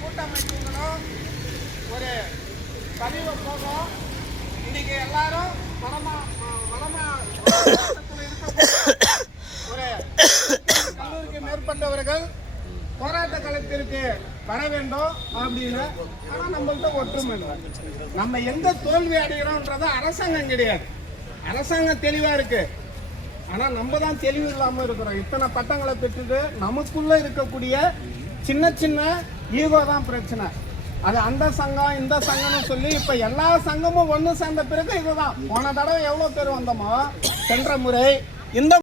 கூட்டமைப்புகளும் ஒரு பதிவை போகும். இன்னைக்கு எல்லாரும் ஒரு கல்லூரிக்கு மேற்பட்டவர்கள் போராட்ட களத்திற்கு வர வேண்டும் அப்படின்னு. ஆனா நம்மள்ட்ட ஒற்றுமை இல்லை. நம்ம எங்க தோல்வி அடைகிறோம்ன்றது அரசாங்கம் கிடையாது. அரசாங்கம் தெளிவா இருக்கு, ஆனா நம்ம தான் தெளிவு இல்லாம இருக்கிறோம். இத்தனை பட்டங்களை பெற்றது நமக்குள்ள இருக்கக்கூடிய சின்ன சின்ன ஈகோ தான் பிரச்சனை. அது அந்த சங்கம் இந்த சங்கம்னு சொல்லி இப்ப எல்லா சங்கமும் ஒண்ணு சேர்ந்த பிறகு இதுதான். போன தடவை எவ்வளவு பேர் வந்தோமோ சென்ற முறை இந்த